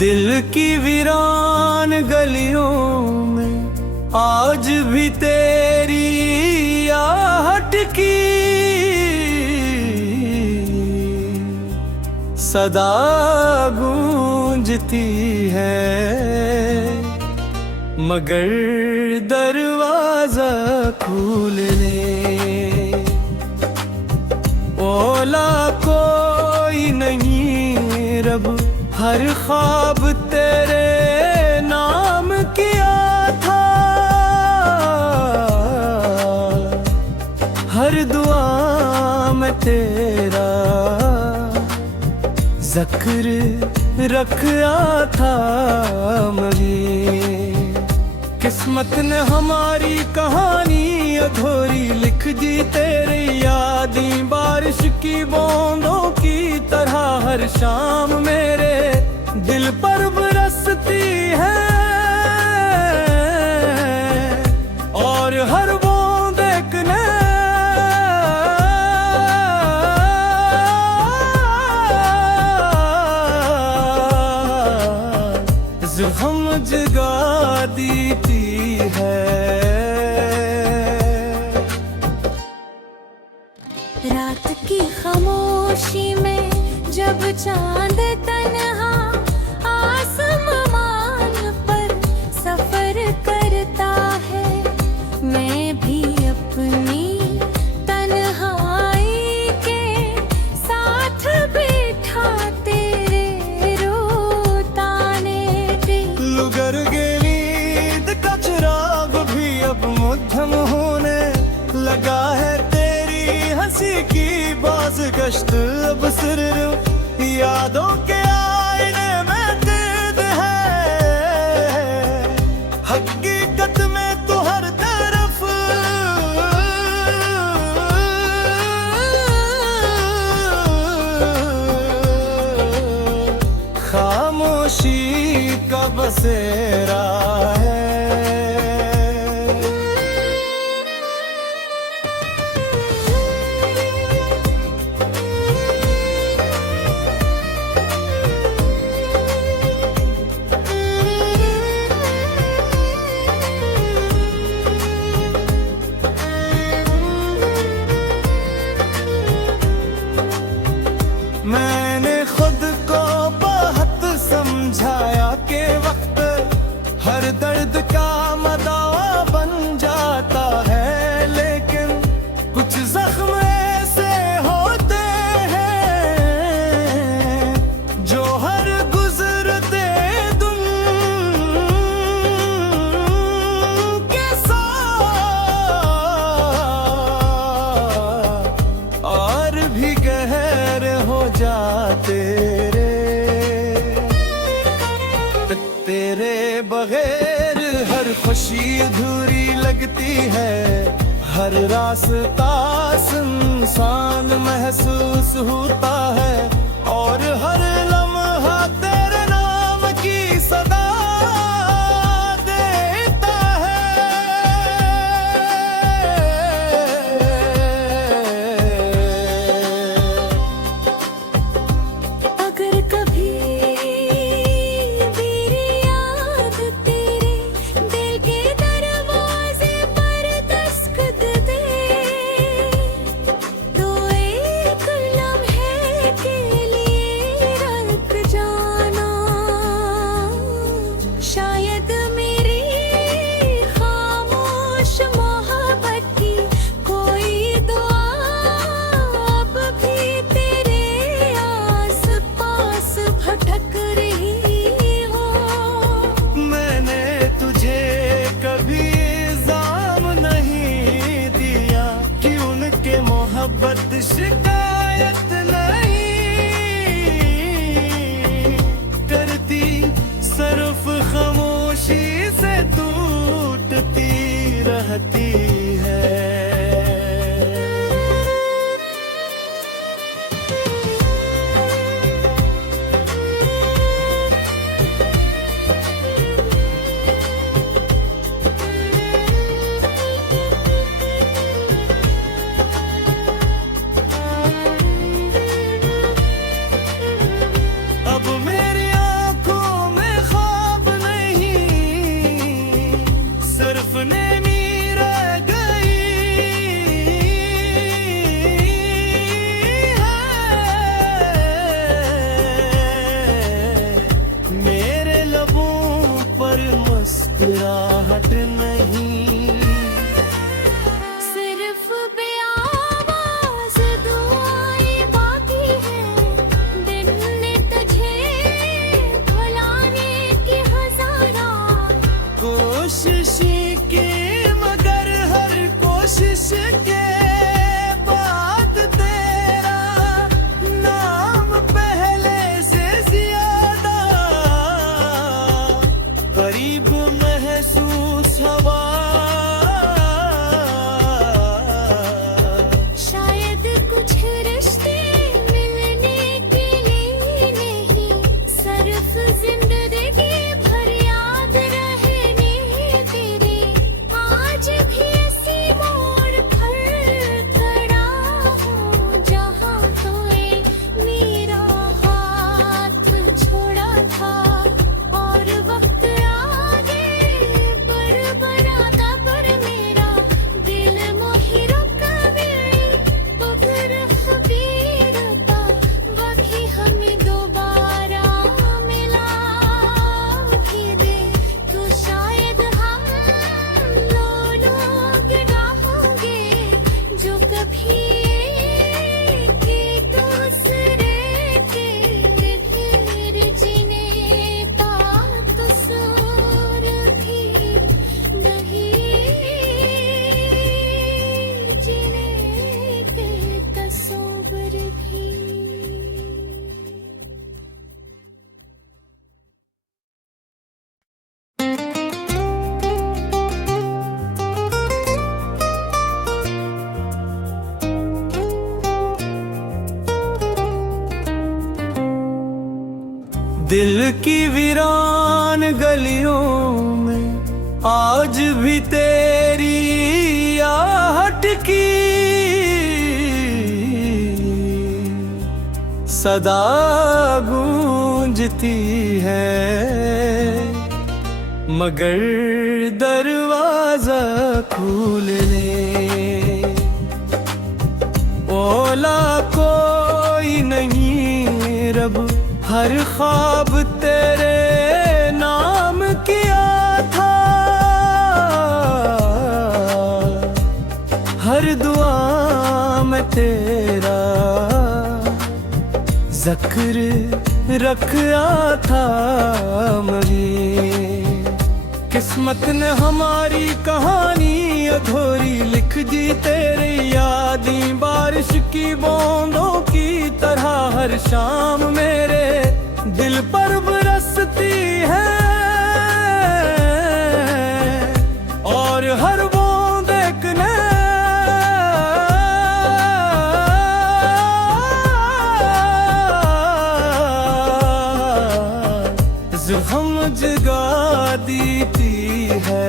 दिल की वीरान गलियों में आज भी तेरी आहट की सदा गूंजती है, मगर दरवाजा खोलने ओला कोई नहीं रब। हर ख्वाब तेरे नाम किया था, हर दुआ में तेरा ज़िक्र रखा था। मगर किस्मत ने हमारी कहानी अधूरी लिख दी, तेरी यादें बारिश की बूंदों की तरह हर शाम मेरे दिल पर बरसती है, और हर बूंद एक ज़ख्म जगा देती है। रात की खामोशी में जब चांद तन्हा आसमान पर सफर करता है, मैं भी अपनी तन्हाई के साथ बैठा तेरे रोताने पे। लुगर गेलीद का चिराग भी अब मध्यम होने लगा है, तेरी हंसी की बाज़गश्त अब सिर्फ यादों के आईने में कैद है। हकीकत में तो हर तरफ खामोशी का बसेरा है। मैंने खुद को बहुत समझाया कि वक्त हर दर्द का मदावा बन जाता है, लेकिन कुछ जख्म ऐसे होते हैं जो हर गुजरते दिन के साथ और भी गहरे हो जाते रे। तेरे बगैर हर खुशी अधूरी लगती है, हर रास्ता सुनसान महसूस होता है, और हर लम्हा तेरे नाम की सदा देता है। अगर कभी मेरी याद तेरे दिल के दरवाजे पर दस्तक दे, तो एक लम्हे के लिए रख मुस्कुराहट नहीं। सिर्फ बेआवाज़ दुआएं बाकी हैं, दिल ने तुझे भुलाने की हज़ारा कोशिश की, मगर हर कोशिश के बाद तेरा नाम पहले से ज्यादा करीब महसूस हवा। शायद कुछ रिश्ते मिलने के लिए नहीं, सिर्फ जिंदगी भर याद रहने तेरे। आज भी ऐसी मोड़ पर खड़ा हूँ जहाँ तूने मेरा हाथ छोड़ा था, और वक्त आगे बढ़ता पर मेरा दिल मोहि रुक गई। तो फिर हबीरता वही हमें दोबारा मिला भी दे, तो शायद हम लोग होंगे जो कभी एक दूसरे के फिर जीने का कसूर भी नहीं, जीने के तस्वीर भी। दिल की वीरान गलियों में आज भी तेरी आहट की सदा गूंजती है, मगर दरवाजा खोलने ओला कोई नहीं रब। हर ख्वाब तेरे नाम किया था, हर दुआ में तेरा जिक्र रखा था मरी। किस्मत ने हमारी कहानी अधूरी लिख दी तेरी यादें बारिश की बूंदों की तरह हर शाम मेरे दिल पर बरसती है, और हर बूंद एक ज़ख्म जगा देती है।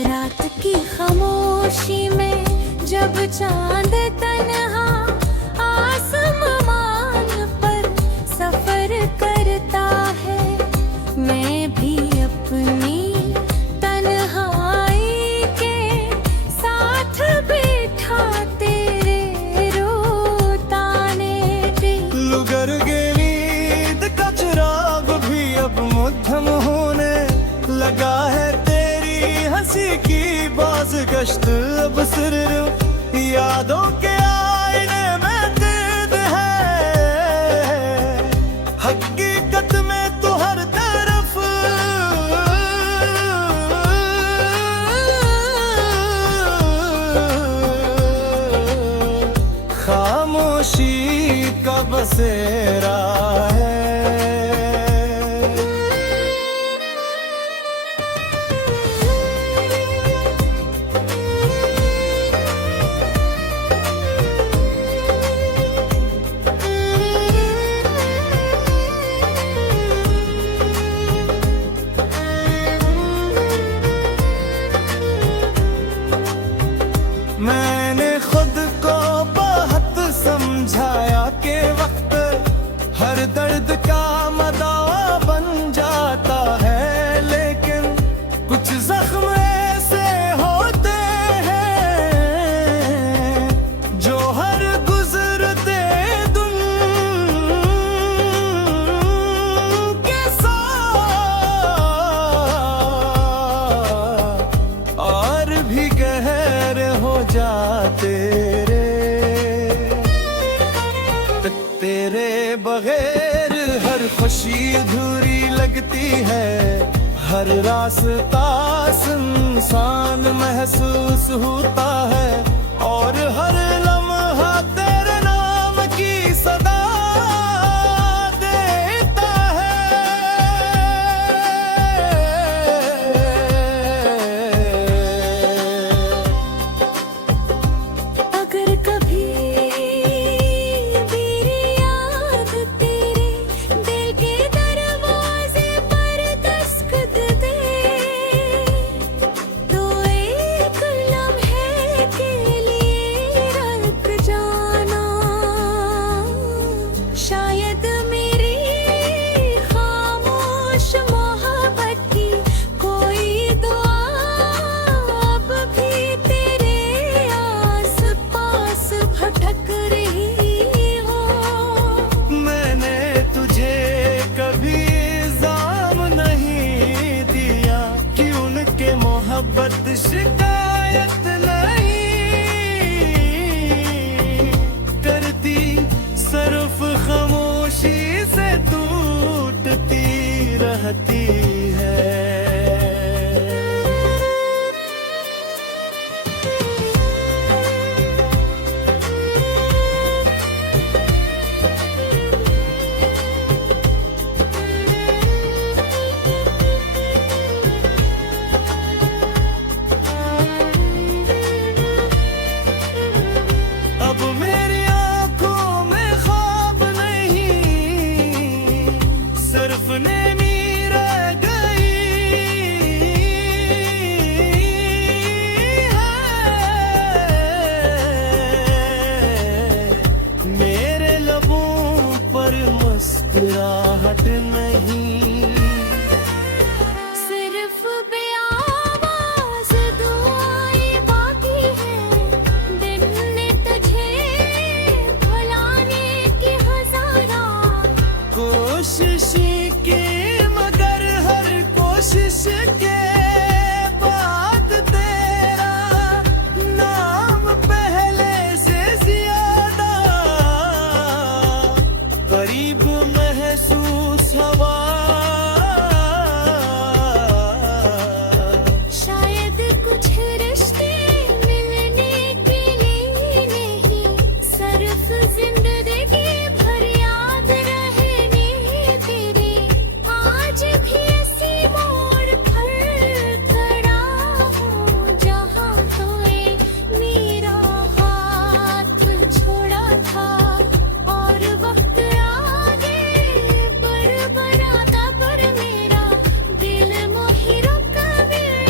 रात की खामोशी में जब चांद तन्हा आसमान पर सफर करता है, मैं भी अपनी तन्हाई के साथ बैठा तेरे रोताने पे। लुगर नींद का चिराग भी अब मध्यम होने लगा है, तेरी हंसी की बाज़गश्त अब सिर्फ यादों के आईने में कैद है। हकीकत में तो हर तरफ खामोशी का बसेरा है। मैंने खुद को बहुत समझाया कि वक्त हर दर्द का मदावा बन जाता है, लेकिन कुछ जख्म ऐसे होते हैं जो हर गुजरते दिन खुशी अधूरी लगती है, हर रास्ता सुनसान महसूस होता है, और हर लम्हा तेरे नाम की सदा देता है। अगर कभी मेरी याद तेरे दिल के दरवाजे पर दस्तक दे, तो एक लम्हे के लिए रुक जाना। शायद मेरी खामोश मोहब्बत की कोई दुआ अब भी तेरे आस पास भटक रही हो। मैंने तुझे कभी इल्जाम नहीं दिया कि उनके मोहब्बत शिकायत नहीं करती, सिर्फ खामोशी से टूटती रहती है। अब मेरी आंखों में ख्वाब नहीं, सिर्फ नैनी रह गई है। मेरे लबों पर मुस्कुराहट नहीं, सिर्फ बेआवाज़ दुआएं बाकी हैं। दिन ने तुझे भुलाने की हज़ारों कोशिश की, मगर हर कोशिश के बाद तेरा नाम पहले से ज्यादा करीब महसूस हवा। शायद कुछ रिश्ते मिलने के लिए नहीं, सिर्फ जिंदगी भर याद रहने तेरे। आज भी ऐसी मोड़ पर खड़ा हूँ जहाँ तूने मेरा हाथ छोड़ा था, और वक्त आगे बढ़ता पर मेरा दिल मोहि रुक गई।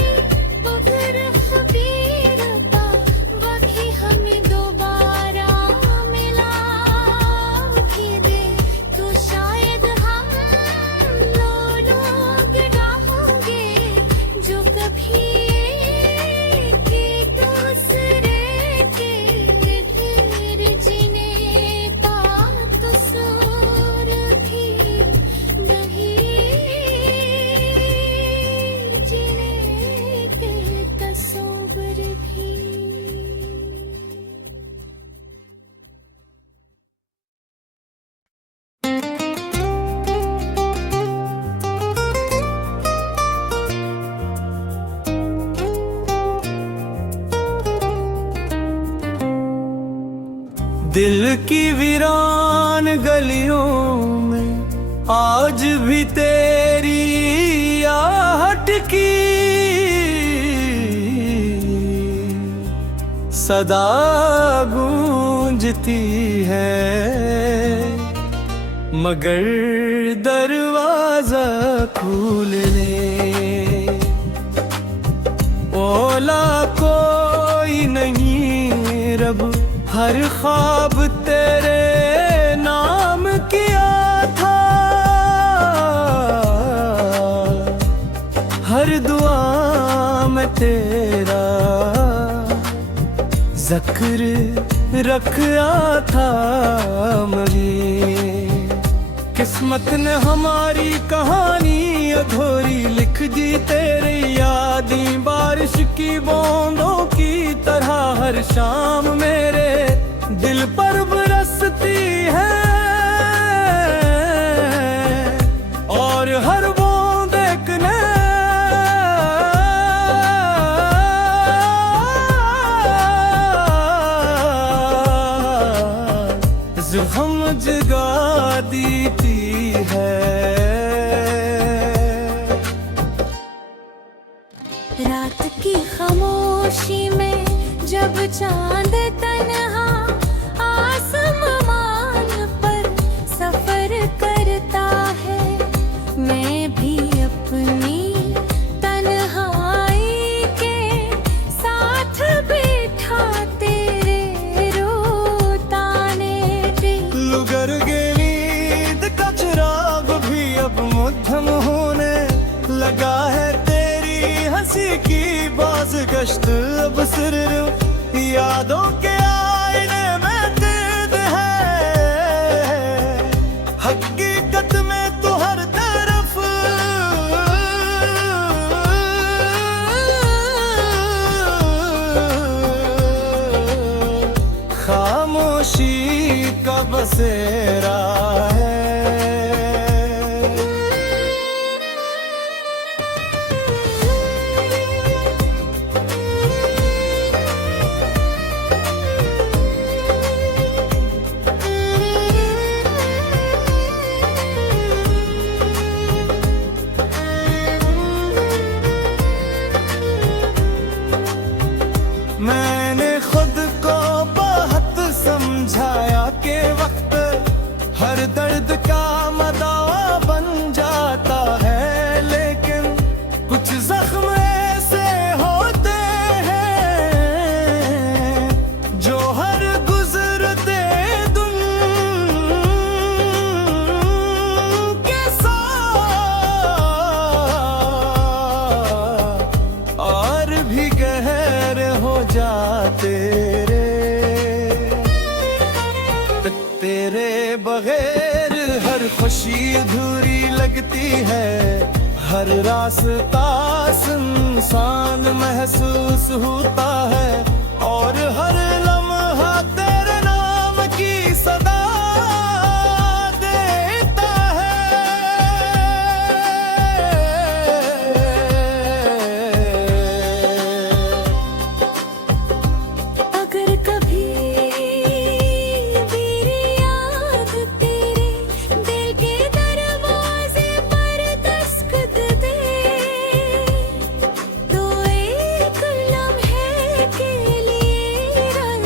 मगर खबीरता वही हमें दोबारा मिला भी दे, तो शायद हम लोग रहोगे जो कभी एक दूसरे के फिर जीने का कसूर भी नहीं, जीने के कसूर भी। दिल की वीरान गलियों में आज भी तेरी आहट की सदा गूंजती है, मगर दरवाजा खोल ले। ओला कोई नहीं रब, हर ख्वाब तेरे नाम किया था, हर दुआ में तेरा जिक्र रखा था। मरी किस्मत ने हमारी कहानी अधूरी लिख दी, तेरी यादें बारिश की बूंदों की तरह हर शाम मेरे दिल पर बरसती है। हर बूंद एक ने हम जगा देती है। रात की खामोशी में जब चांद तन्हा आसमान पर सफर करता है, मैं भी अपनी तन्हाई के साथ बैठा तेरे रोताने पे। लुगर गेलीद का चिराग भी अब मध्यम होने लगा है, तेरी हंसी की बाज़गश्त अब सिर्फ यादों के आईने में कैद है। हकीकत में तो हर तरफ खामोशी का बसेरा है। मैंने खुद को बहुत समझाया कि वक्त हर दर्द का मदावा बन जाता है, लेकिन कुछ जख्म ऐसे होते हैं जो हर गुजरते दिन के साथ और भी गहरे हो जाते रे। तेरे बगैर हर खुशी अधूरी लगती है, हर रास्ता सुनसान महसूस होता है, और हर लम्हा तेरे नाम की सदा देता है। अगर कभी मेरी याद तेरे दिल के दरवाजे पर दस्तक दे, तो एक लम्हे के लिए रह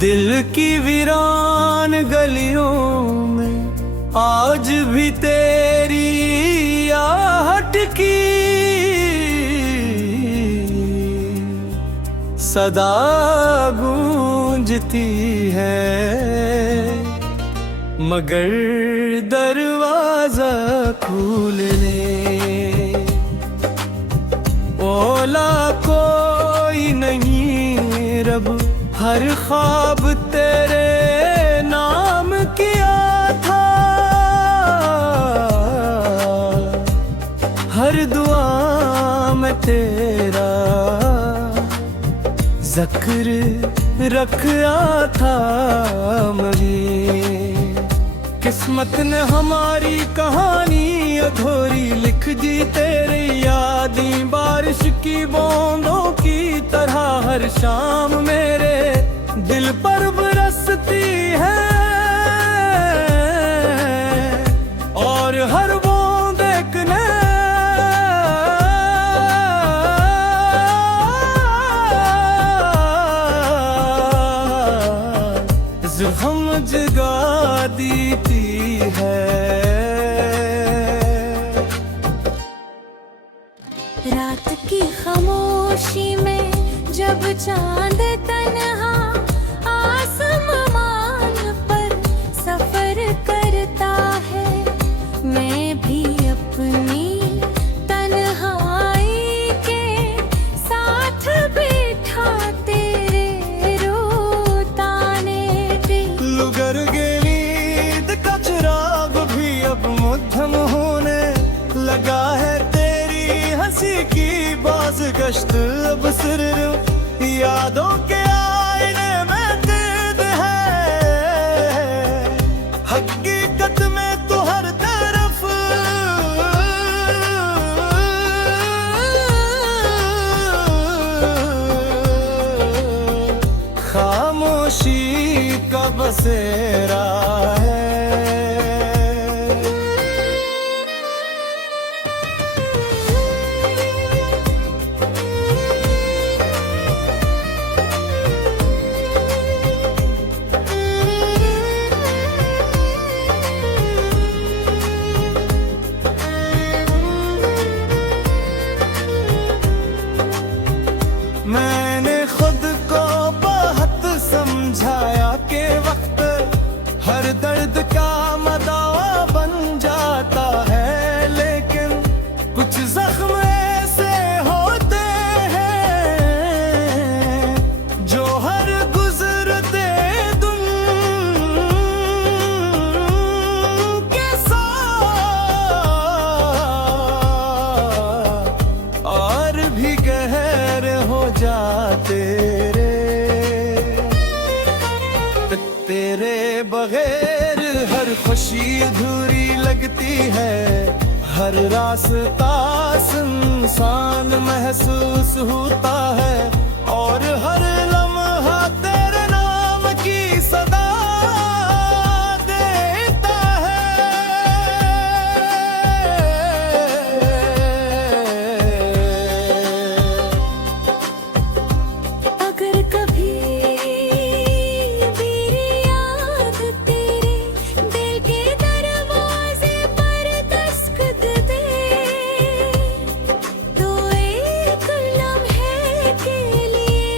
दिल की वीरान गलियों में आज भी तेरी आहट की सदा गूंजती है, मगर दरवाजा खोलने ओला कोई नहीं रब। हर ख्वाब तेरे नाम किया था, हर दुआ में तेरा ज़िक्र रखा था मगर किस्मत ने हमारी कहानी अधूरी लिख दी तेरी यादें बारिश की बूंदों की तरह हर शाम मेरे दिल पर बरसती है, और हर बूंद एक ज़ख्म जगा देती है। रात की खामोशी में जब चांद तन्हा आसमान पर सफर करता है, मैं भी अपनी तन्हाई के साथ बैठा तेरे रोताने पे। लुगर गेलीद का चिराग भी अब मध्यम होने लगा है, तेरी हंसी की बाज़गश्त अब सिर्फ यादों के आईने में कैद है। हकीकत में तो हर तरफ खामोशी का बसेरा है। मैंने खुद को बहुत समझाया कि वक्त हर दर्द का मदावा बन जाता है, लेकिन कुछ जख्म ऐसे होते हैं जो हर गुजरते दिन के साथ और भी गहरे हो जाते रे। तेरे बगैर हर खुशी अधूरी लगती है, हर रास्ता सुनसान महसूस होता है, और हर लम्हा तेरे नाम की सदा देता है। अगर कभी मेरी याद तेरे दिल के दरवाजे पर दस्तक दे, तो एक लम्हे के लिए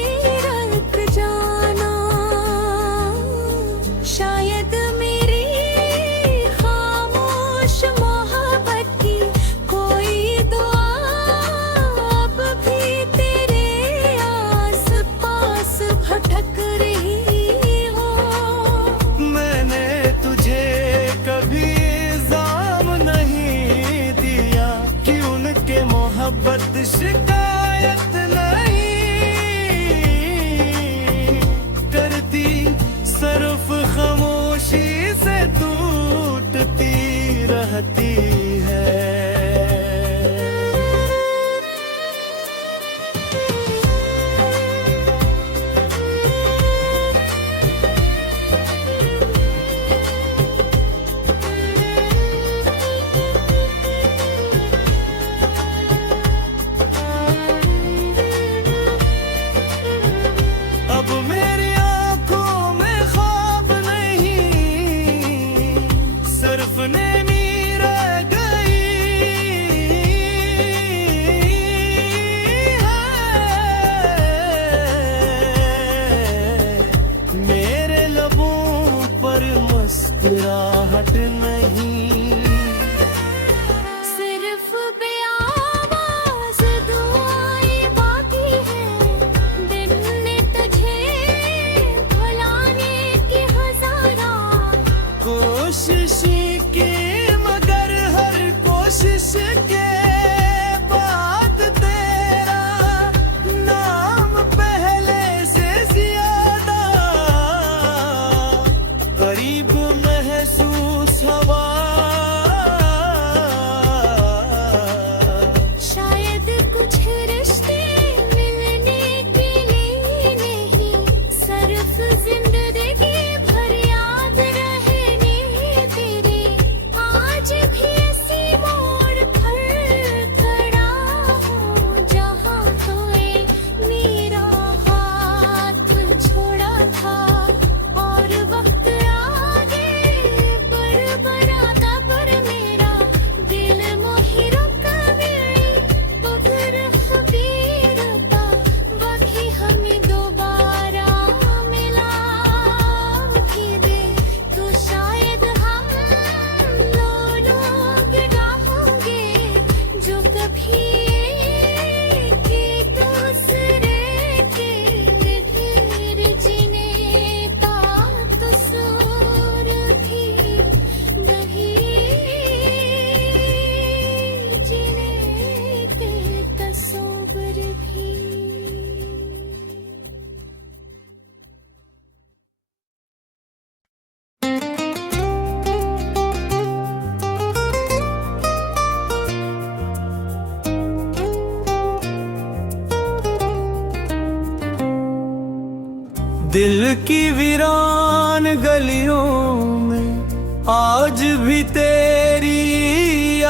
दिल की वीरान गलियों में आज भी तेरी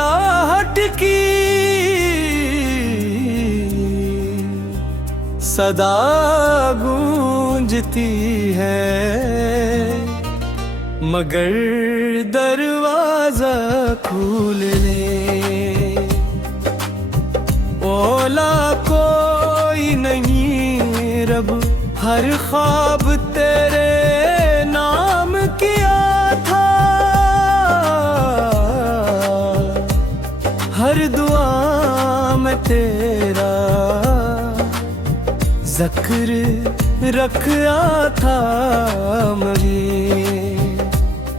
आहट की सदा गूंजती है, मगर दरवाजा खोल ले। ओला कोई नहीं रब, हर ख्वाब तेरे नाम किया था, हर दुआ में तेरा ज़िक्र रखा था मगर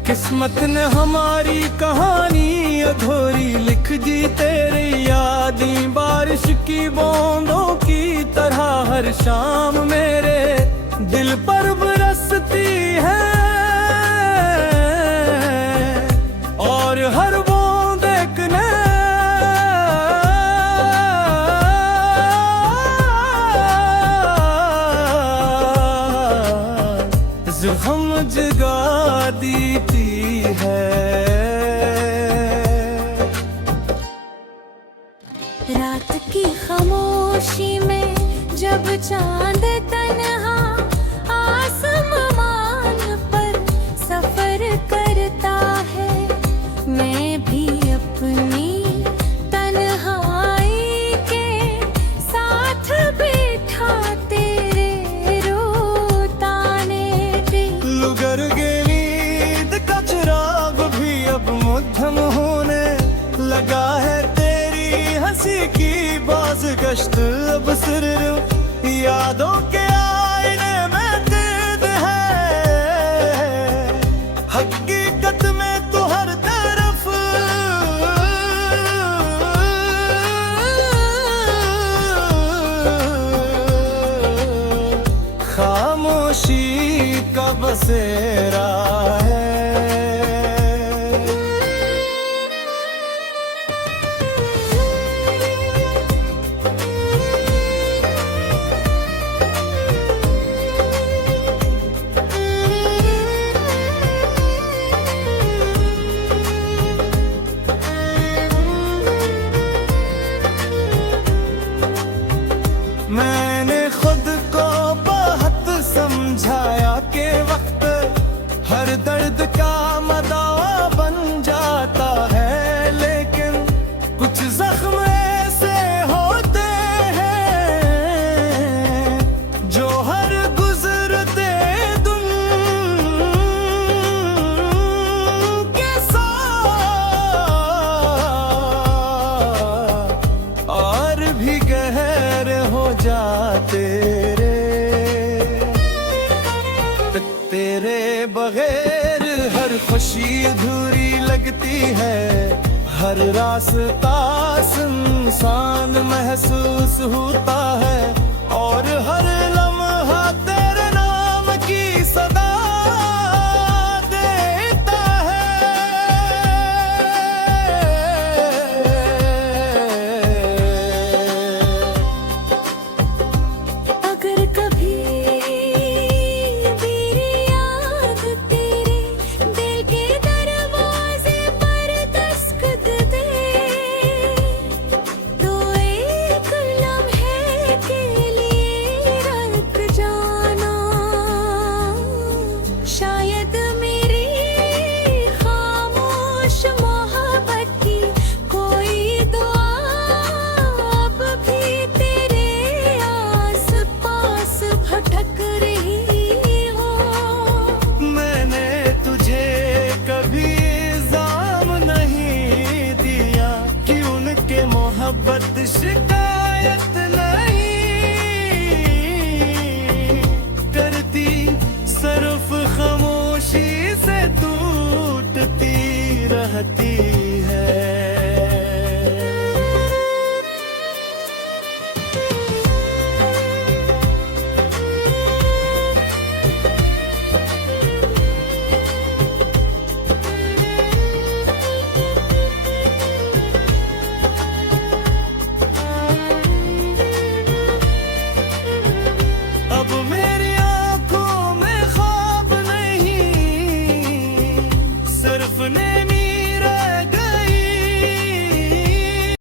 किस्मत ने हमारी कहानी अधूरी लिख दी तेरी यादें बारिश की बूंदों की तरह हर शाम मेरे दिल पर बरसती है, और हर बूंद एक ज़ख्म जगा देती है। रात की खामोशी में जब चांद तन्हा आसमान पर सफर करता है, मैं भी अपनी तन्हाई के साथ बैठा तेरे रोताने पे। लुगर नींद का चिराग भी अब मध्यम होने लगा है, तेरी हंसी की बाज़गश्त अब सिर्फ यादों के आईने में कैद है, हकीकत में तो हर तरफ खामोशी का बसेरा है। मैंने खुद को बहुत समझाया कि वक्त हर दर्द का मदावा बन जाता है, लेकिन कुछ जख्म ऐसे होते हैं जो हर गुजरते दिन के साथ और भी गहरे हो जाते रे। तेरे बगैर हर खुशी अधूरी लगती है, हर रास्ता सुनसान महसूस होता है, और हर लम्हा तेरे नाम की सदा देता है। अगर कभी मेरी याद तेरे दिल के दरवाजे पर दस्तक दे, तो एक लम्हे के लिए रुक जाना। शायद मेरी खामोश मोहब्बत की कोई दुआ अब भी तेरे आस पास भटक रही हो। मैंने तुझे कभी इल्जाम नहीं दिया कि उनके मोहब्बत शिकायत नहीं करती, सिर्फ खामोशी से टूटती रहती है। सपने